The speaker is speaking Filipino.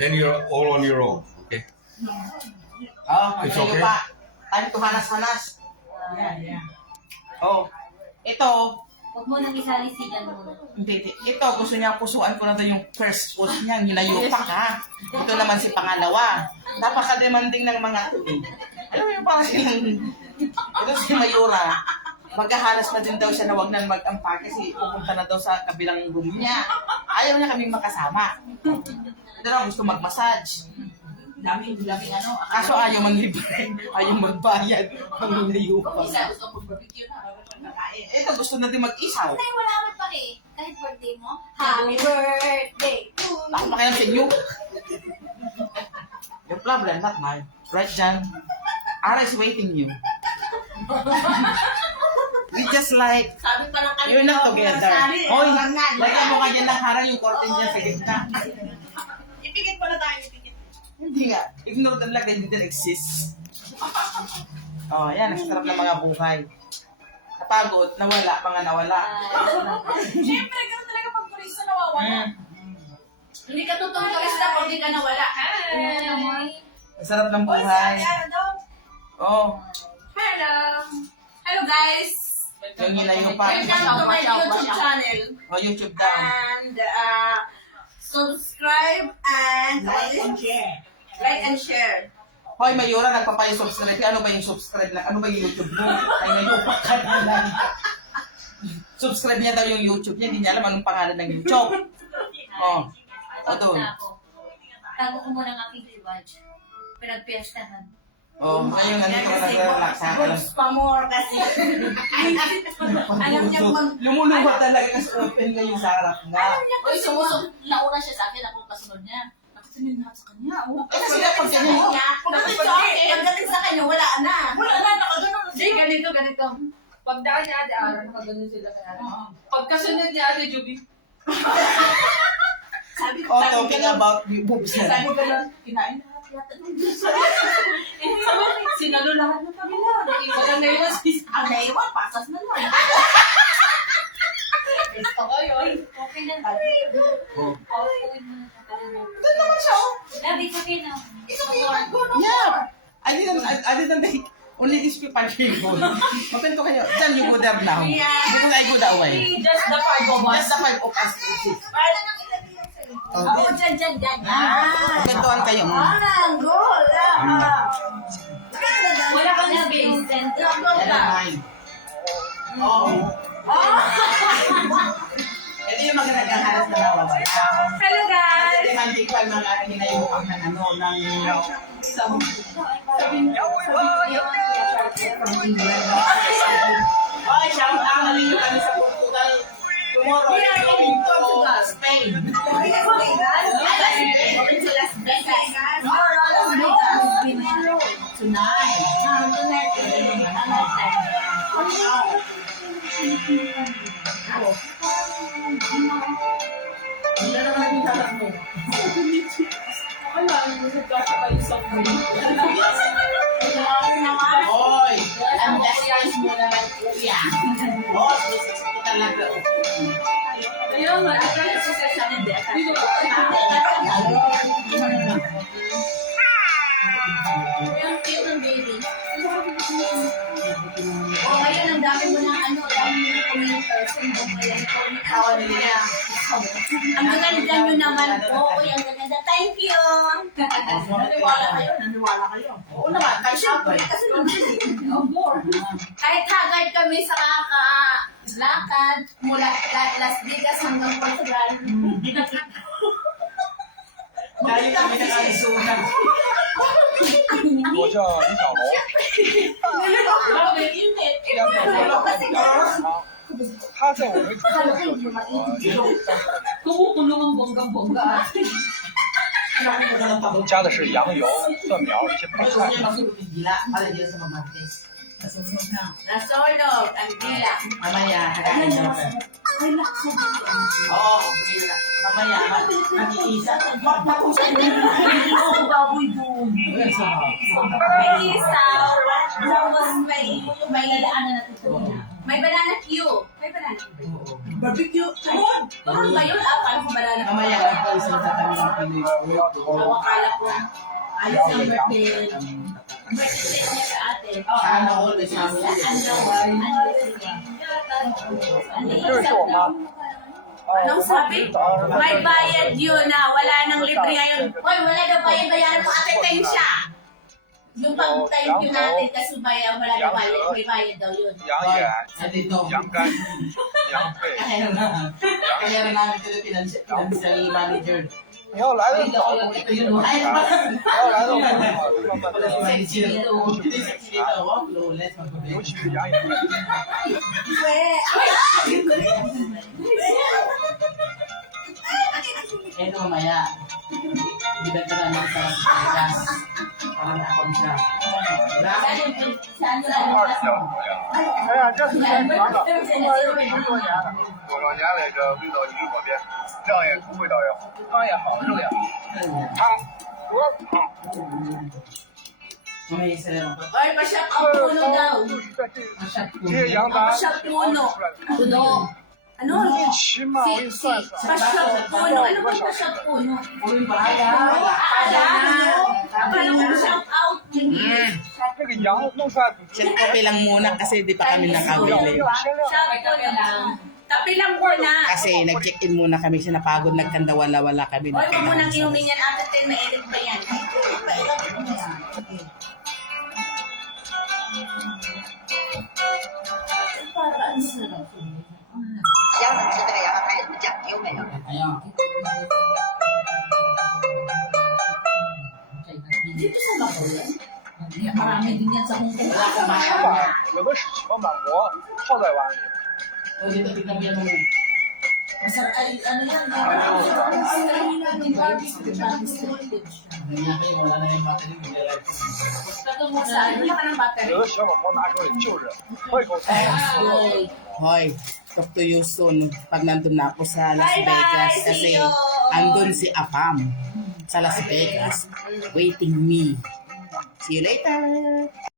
Then you're all on your own. Okay. Oh, It's kayo okay? pa. Time to hanas-hanas. Yeah, yeah. Oh, ito, Huwag mo nang isali si Jan muna. hindi, hindi. ito, gusto niya pusuan ko na daw yung first post niya, hinayupak ha. Ito naman si pangalawa. Napaka-demanding ng mga. Alam mo yung parang silang, ito si Mayura, maghahanas na din daw siya na wag na mag-ampake kasi pupunta na daw sa kabilang room niya. Ayaw niya kaming makasama. Ito na gusto mag-massage. Dami, dami ano. Kaso ayaw manglibre, ayaw magbayad, ang hinayupak. Isa gusto mo barbecue na. Kakain. Ito gusto na din mag-isaw. Nay, wala naman pa eh. Kahit birthday mo. Happy birthday to you. Ako makinig sa inyo. Your problem, not mine. Right, Jan? Ara is waiting you. We just like, Sabi pa lang you're not together. Hoy, like ano ka dyan ng harang yung curtain dyan sa gitna. Hindi nga. Ignore them like they didn't exist. Oh, yan. Ang sarap ng mga buhay. Napagod, nawala, mga nawala. Siyempre, ganun talaga pag pulis na nawawala. Mm. Hindi ka totoong turista pag di ka nawala. Ang sarap ng buhay. ano? Oh, Hello! Hello guys! yung hinayupak. Welcome to my YouTube channel. Oh, YouTube daw. And uh, subscribe and like and share. Like and share. Hoy, Mayura, nagpapay-subscribe. Ano ba yung subscribe na? Ano ba yung YouTube mo? Ay, nayupak ka na lang. subscribe niya daw yung YouTube niya. Hindi niya alam anong pangalan ng YouTube. Oh. O, doon. Tago ko muna ang aking rewatch. Pinagpiestahan. Oh, ayun, ka nag-relax ha. Goods pa more kasi. Alam niya mag... Lumuluha talaga kasi open yung sa harap nga. Uy, sumusok. Nauna siya sa akin, ako kasunod niya. Nakasunod na sa kanya. Oh. Eh, kasi dapat ganyan. Pagdating sa akin, pagdating sa kanya, wala na. Wala na, nakaganon. Hindi, ganito, ganito. Pagdaan ni Ate Ara, nakaganon sila kay Ate. Pagkasunod ni Ate Juby, Sabi ko, Oh, talking about the boobs sabi ko lang, kinain na lahat yata. sinalo lahat ng kabila. Ko kayo na. Ito kayo, go no Yeah. more. I didn't, I, I didn't like, only these people people. Open ko kayo. Then you go there now. Yeah. Because I go that way. Just the five of us. Just the five of us. Oh, Ako dyan, dyan, dyan. Ah. Kwentuhan kayo. Ah, goal. Ah. Wala kang. Yan ang mine. Oh. Pa yung mga hinayupak ng ano, ng some, Oy, shout out na rin kami sa Portugal. Tomorrow, Yeah, we're going to. Spain. Going to Las Vegas. Tomorrow. Tonight. Ah, tonight. Wala naman yung tatak mo. Wala, yung nagkasya kayo sa Oy, ang best friends mo naman, kuya. Oh, susis ko talaga. Kaya nga, ito yung succession hindi. Dito Yung cute ng baby. Oh, ngayon ang dami mo ng ano, dami mo ng commenters. Yung kaya yung Kawan niya. Ang gaganda nyo naman po. Uy, ang gaganda. Thank you. Naniwala kayo. Naniwala kayo. Oo naman, kahit sabay. Kasi nandun more. Kahit haggard kami sa kakalakad mula La- Las Vegas hanggang Portugal. Dahil kami nakakisunan. 我叫李小龙， 都加的是羊油、蒜苗。Banana peel. Oo. Barbecue! Ayun! Ah, parang ngayon, akala ko banana. Mamaya, isang tatami ng pinoy ko. Ako akala ko, ayos ang birthday. Birthday set niya sa atin. Oo. Sana all the time. Ano? Ano? Anong sabi? May bayad yun na wala nang libre ngayon. Hoy, wala daw bayad, bayaran mo atitensya. Yung pag-thank you natin, tapos yung bayan, wala na bayad, may bayad daw yun. Yang yan. Sa dito. Yang gan. Yang pe. Kaya rin namin ito yung financial, financial manager. Yo, lalo ito. Ito yun. Ay, Yo, lalo ito. Manager. Dito, wag low, let's mag-bibig. Yung siya, yang yan. Ito mamaya. Tiba-tiba nonton Kelas Orang tak 道，也不，汤也好，肉也，汤，我汤。什么意思？我我下锅了，我下锅，锅了，不。Ano? Si, si, pasyot uno. Ano ba pasyot uno? Ano? Aala? Akala ko shout out. Shell kopi lang muna kasi di pa kami nakabili. Shout out lang. Tapi lang ko na. Kasi nag-check-in muna kami kasi napagod, nagkandawala-wala kami. Hoy, huwag mo nang inumin yan. After 10, mainit pa yan. Mainit pa yan. Para ang sarap. ay, ano yan? Ganyan kayo, wala na yung battery. nilagay ko. Saan? Wala ka ng battery? 有的小满馍拿出来就是喝一口汤。 Hoy, talk to you soon. Pag nandun na ako sa Las Bye-bye, Vegas see kasi you. andun si Apam sa Las Vegas waiting me. See you later.